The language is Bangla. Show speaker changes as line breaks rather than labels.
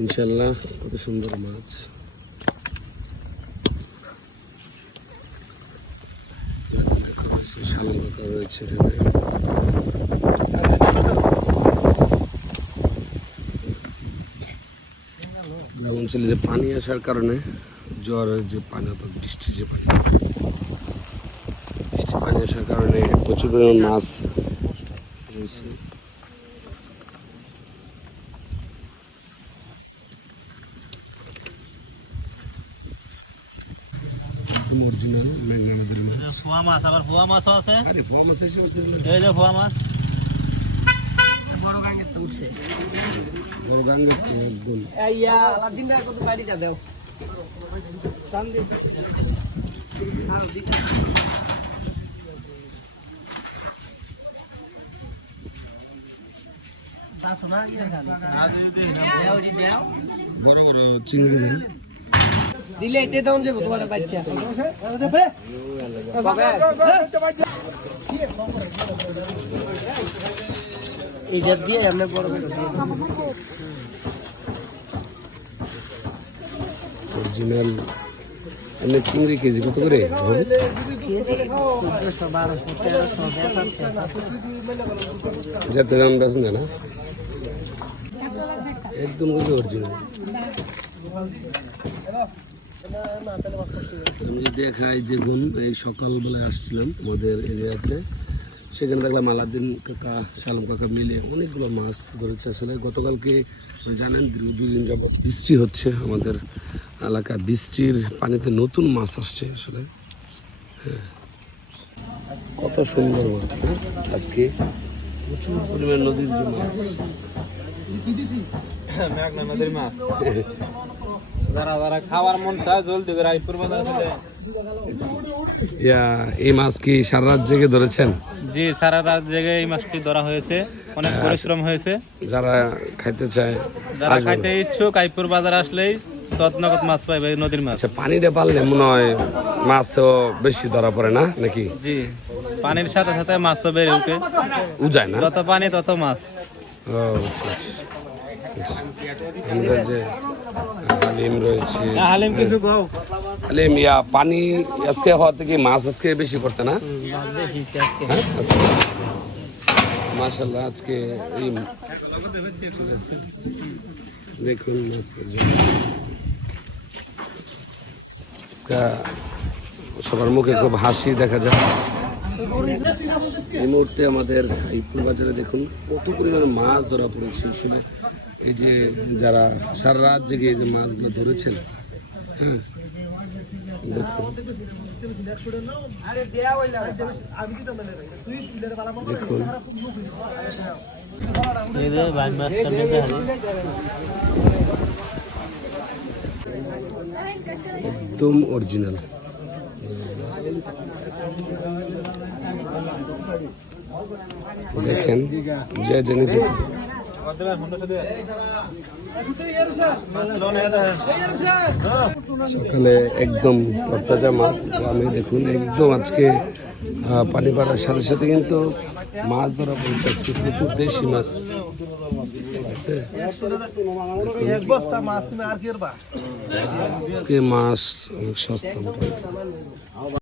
ইনশাল্লাহ কত সুন্দর মাছ। যে পানি আসার কারণে জ্বরের যে পানি অর্থাৎ বৃষ্টির যে পানি, বৃষ্টির পানি আসার কারণে প্রচুর পরিমাণ মাছ রয়েছে। অরিজিনাল মেঘনা নদীর মাছ
ফোয়া মাছ আবার ফোয়া মাছও আছে।
আরে পোয়া মাছ এসে বসে
এই যে ফোয়া মাছ।
বড় গাঙ্গে তো একদম। বড় বড় চিংড়ি।
দিলে দাম বাচ্চা। দিয়ে বড়
অরিজিনাল, এমনি চিংড়ি কেজি কত করে? যাতে দাম বেছেন না। একদম কিন্তু অরিজিনাল। আমি দেখাই দেখুন এই সকালবেলায় আসছিলাম আমাদের এরিয়াতে, সেখানে দেখলাম আলাদিন কাকা, সালাম কাকা মিলে অনেকগুলো মাছ ধরেছে আসলে। গতকালকে জানেন, দীর্ঘ দুই দিন যাবত বৃষ্টি হচ্ছে। আমাদের এলাকা বৃষ্টির পানিতে নতুন মাছ আসছে আসলে। হ্যাঁ। কত সুন্দর মাছ হ্যাঁ? আজকে প্রচুর পরিমাণ নদীর যে মাছ।
মেঘনা নদীর মাছ যারা যারা খাওয়ার মন চায় জলদি করে রায়পুর বাজার
ইয়া এই মাছ কি সারা রাত জেগে ধরেছেন?
জি সারা রাত জেগে এই মাছটি ধরা হয়েছে। অনেক পরিশ্রম হয়েছে।
যারা খাইতে চায়
যারা খাইতে ইচ্ছুক আইপুর বাজার আসলেই তৎনগত মাছ পাইবে নদীর মাছ।
আচ্ছা পানিটা পারলে মনে হয় মাছও বেশি ধরা পড়ে না নাকি?
জি পানির সাথে সাথে মাছও বেড়ে উঠে।
উজায় না?
যত পানি তত মাছ।
আচ্ছা, আচ্ছা। যে হালিম রয়েছে।
হালিম কিছু গাও
হালিম ইয়া পানি আজকে হওয়া থেকে মাছ আজকে বেশি পড়ছে না? হ্যাঁ আজকে মাশাল্লাহ আজকে এই ঠিক আছে। দেখুন সবার মুখে খুব হাসি দেখা যায়। এই মুহূর্তে আমাদের এই বাজারে দেখুন কত পরিমাণে মাছ ধরা পড়েছে। শুধু এই যে যারা সারা রাত জেগে এই যে মাছগুলো ধরেছেন হ্যাঁ একদম অরিজিনাল। দেখেন যে জেনে দিচ্ছে সকালে একদম তরতাজা মাছ, গ্রামে দেখুন, একদম আজকে পানি বাড়ার সাথে সাথে কিন্তু মাছ ধরা পড়ছে প্রচুর দেশি মাছ। আজকে মাছ অনেক সস্তা